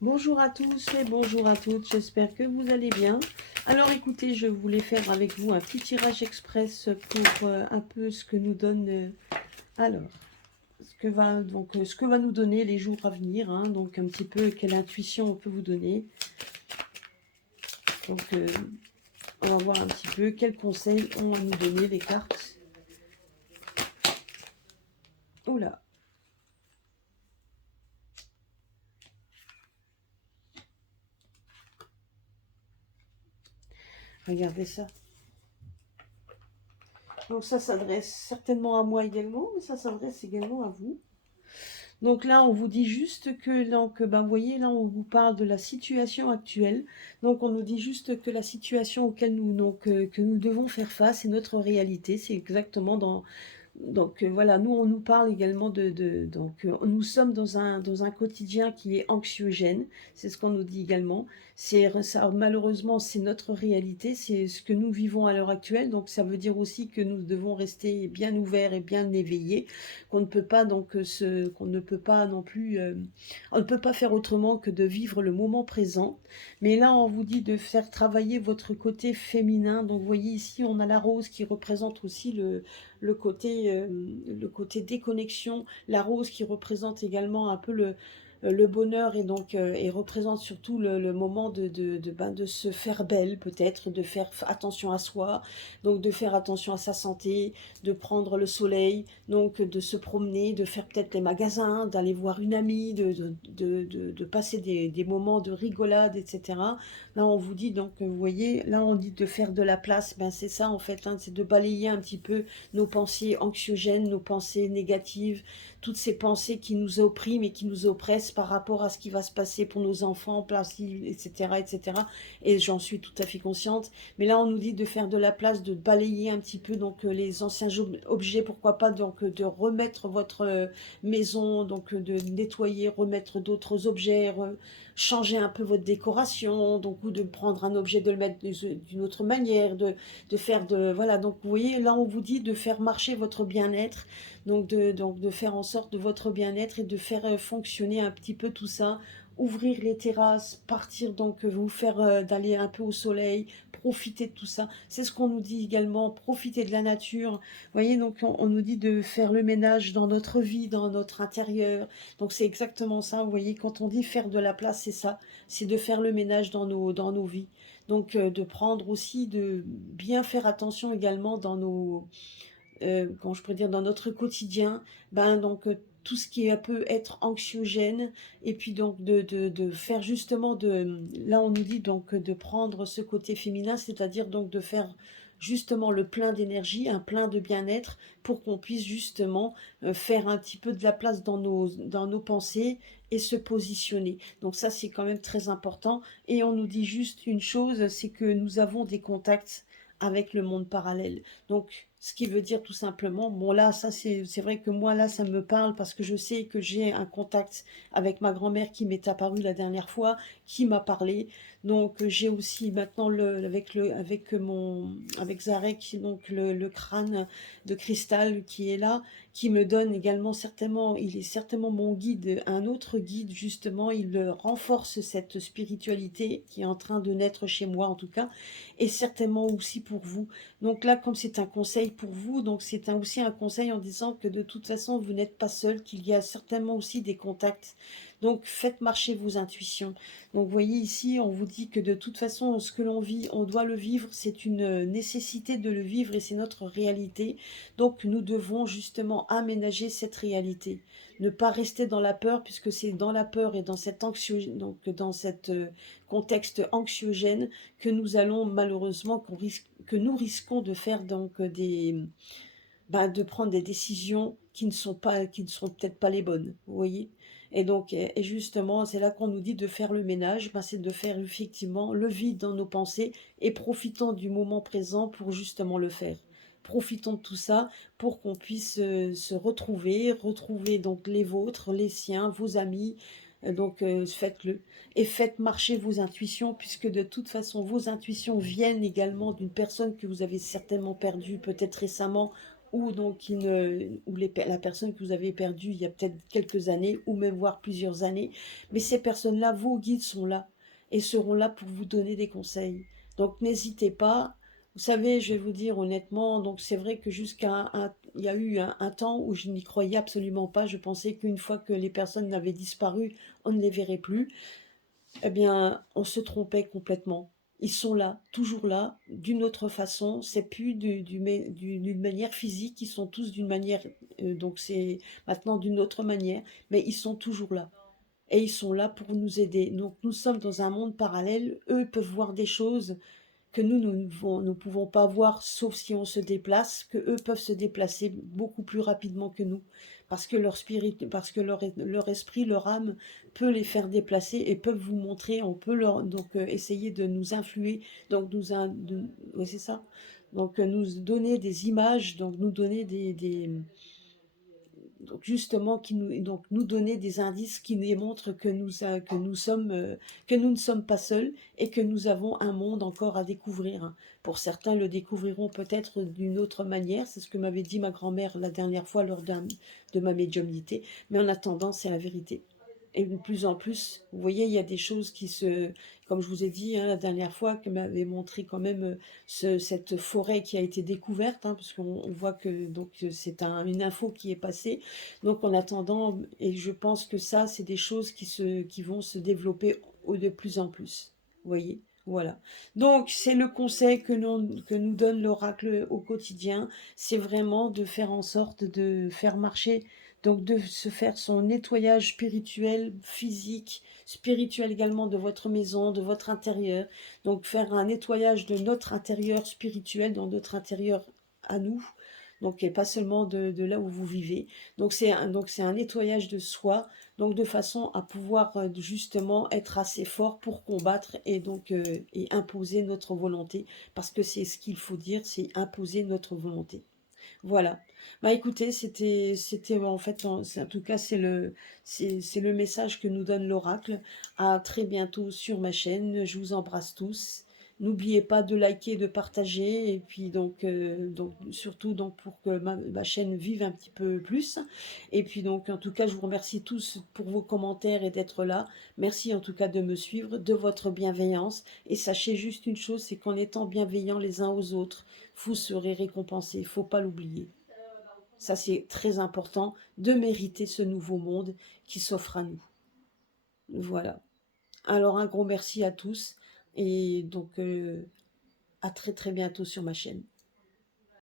Bonjour à tous et bonjour à toutes, j'espère que vous allez bien. Alors écoutez, je voulais faire avec vous un petit tirage express pour un peu ce que nous donne, alors, ce que va nous donner les jours à venir, hein, donc un petit peu quelle intuition on peut vous donner. Donc on va voir un petit peu quels conseils ont à nous donner les cartes. Oula, regardez ça. Donc ça s'adresse certainement à moi également, mais ça s'adresse également à vous. Donc là, on vous dit juste que, donc, ben, vous voyez, là, on vous parle de la situation actuelle. Donc, on nous dit juste que la situation auquel nous, donc, que nous devons faire face est notre réalité. C'est exactement dans, donc voilà, nous on nous parle également donc nous sommes dans un quotidien qui est anxiogène, c'est ce qu'on nous dit également. C'est ça, malheureusement, c'est notre réalité, c'est ce que nous vivons à l'heure actuelle. Donc ça veut dire aussi que nous devons rester bien ouverts et bien éveillés, qu'on ne peut pas donc qu'on ne peut pas non plus, on ne peut pas faire autrement que de vivre le moment présent. Mais là, on vous dit de faire travailler votre côté féminin. Donc vous voyez ici, on a la rose qui représente aussi le côté déconnexion, la rose qui représente également un peu le bonheur et donc et représente surtout le moment de se faire belle peut-être, de faire attention à soi, donc de faire attention à sa santé, de prendre le soleil, donc de se promener, de faire peut-être les magasins, d'aller voir une amie, de passer des moments de rigolade, etc. Là, on vous dit, donc, vous voyez, là, on dit de faire de la place. Ben, c'est ça, en fait, hein, c'est de balayer un petit peu nos pensées anxiogènes, nos pensées négatives, toutes ces pensées qui nous oppriment et qui nous oppressent par rapport à ce qui va se passer pour nos enfants, etc., etc. Et j'en suis tout à fait consciente. Mais là, on nous dit de faire de la place, de balayer un petit peu donc les anciens objets, pourquoi pas donc de remettre votre maison, donc de nettoyer, remettre d'autres objets, changer un peu votre décoration, donc ou de prendre un objet, de le mettre d'une autre manière, de faire de voilà. Donc vous voyez, là on vous dit de faire marcher votre bien-être, donc de faire en sorte de votre bien-être et de faire fonctionner un petit peu tout ça, ouvrir les terrasses, partir donc vous faire d'aller un peu au soleil, profiter de tout ça. C'est ce qu'on nous dit également, profiter de la nature. Vous voyez, donc on nous dit de faire le ménage dans notre vie, dans notre intérieur. Donc c'est exactement ça, vous voyez, quand on dit faire de la place, c'est ça, c'est de faire le ménage dans nos vies. Donc de prendre aussi, de bien faire attention également dans nos, comment je pourrais dire, dans notre quotidien, ben donc tout ce qui peut être anxiogène, et puis donc de faire justement là on nous dit donc de prendre ce côté féminin, c'est-à-dire donc de faire justement le plein d'énergie, un plein de bien-être, pour qu'on puisse justement faire un petit peu de la place dans nos pensées et se positionner. Donc ça c'est quand même très important. Et on nous dit juste une chose, c'est que nous avons des contacts avec le monde parallèle. Donc, ce qui veut dire tout simplement, bon là, ça c'est vrai que moi là, ça me parle parce que je sais que j'ai un contact avec ma grand-mère qui m'est apparue la dernière fois, qui m'a parlé. Donc j'ai aussi maintenant avec Zarek, donc le crâne de cristal qui est là, qui me donne également certainement, il est certainement mon guide, un autre guide justement, il renforce cette spiritualité qui est en train de naître chez moi en tout cas, et certainement aussi pour vous. Donc là, comme c'est un conseil pour vous, donc c'est aussi un conseil en disant que de toute façon, vous n'êtes pas seul, qu'il y a certainement aussi des contacts. Donc faites marcher vos intuitions. Donc vous voyez ici, on vous dit que de toute façon, ce que l'on vit, on doit le vivre, c'est une nécessité de le vivre et c'est notre réalité. Donc nous devons justement aménager cette réalité. Ne pas rester dans la peur, puisque c'est dans la peur et dans cet donc dans cet contexte anxiogène que nous allons malheureusement, que nous risquons de faire donc de prendre des décisions qui ne sont peut-être pas les bonnes, vous voyez. Et donc, et justement, c'est là qu'on nous dit de faire le ménage, c'est de faire effectivement le vide dans nos pensées et profitons du moment présent pour justement le faire. Profitons de tout ça pour qu'on puisse se retrouver donc les vôtres, les siens, vos amis. Donc faites-le et faites marcher vos intuitions, puisque de toute façon vos intuitions viennent également d'une personne que vous avez certainement perdue peut-être récemment, ou donc ou la personne que vous avez perdue il y a peut-être quelques années, ou même voire plusieurs années. Mais ces personnes-là, vos guides sont là et seront là pour vous donner des conseils. Donc n'hésitez pas. Vous savez, je vais vous dire honnêtement, donc c'est vrai que il y a eu un temps où je n'y croyais absolument pas. Je pensais qu'une fois que les personnes avaient disparu, on ne les verrait plus. Eh bien, on se trompait complètement. Ils sont là, toujours là, d'une autre façon. C'est plus d'une manière physique, ils sont tous d'une manière, donc c'est maintenant d'une autre manière, mais ils sont toujours là. Et ils sont là pour nous aider. Donc nous sommes dans un monde parallèle. Eux peuvent voir des choses que nous ne pouvons pas voir, sauf si on se déplace, que eux peuvent se déplacer beaucoup plus rapidement que nous, parce que leur esprit, leur âme peut les faire déplacer et peuvent vous montrer, on peut essayer de nous influer, donc oui, c'est ça, donc nous donner des images, donc nous donner donc justement donc nous donner des indices qui démontrent que nous ne sommes pas seuls et que nous avons un monde encore à découvrir. Pour certains le découvriront peut-être d'une autre manière, c'est ce que m'avait dit ma grand-mère la dernière fois de ma médiumnité, mais en attendant c'est la vérité. Et de plus en plus, vous voyez, il y a des choses comme je vous ai dit hein, la dernière fois, que m'avait montré quand même cette forêt qui a été découverte, hein, parce qu'on voit que donc c'est une info qui est passée. Donc en attendant, et je pense que ça, c'est des choses qui vont se développer de plus en plus. Vous voyez, voilà. Donc c'est le conseil que nous donne l'oracle au quotidien, c'est vraiment de faire en sorte de faire marcher, donc de se faire son nettoyage spirituel, physique, spirituel également de votre maison, de votre intérieur. Donc faire un nettoyage de notre intérieur spirituel, dans notre intérieur à nous, donc et pas seulement de là où vous vivez. Donc c'est un nettoyage de soi, donc de façon à pouvoir justement être assez fort pour combattre et imposer notre volonté, parce que c'est ce qu'il faut dire, c'est imposer notre volonté. Voilà. Bah écoutez, c'était en fait, en tout cas, c'est le message que nous donne l'oracle. À très bientôt sur ma chaîne. Je vous embrasse tous. N'oubliez pas de liker, de partager, et puis donc surtout donc pour que ma chaîne vive un petit peu plus. Et puis donc en tout cas, je vous remercie tous pour vos commentaires et d'être là. Merci en tout cas de me suivre, de votre bienveillance. Et sachez juste une chose, c'est qu'en étant bienveillants les uns aux autres, vous serez récompensés. Il ne faut pas l'oublier. Ça, c'est très important de mériter ce nouveau monde qui s'offre à nous. Voilà. Alors, un gros merci à tous et donc à très très bientôt sur ma chaîne.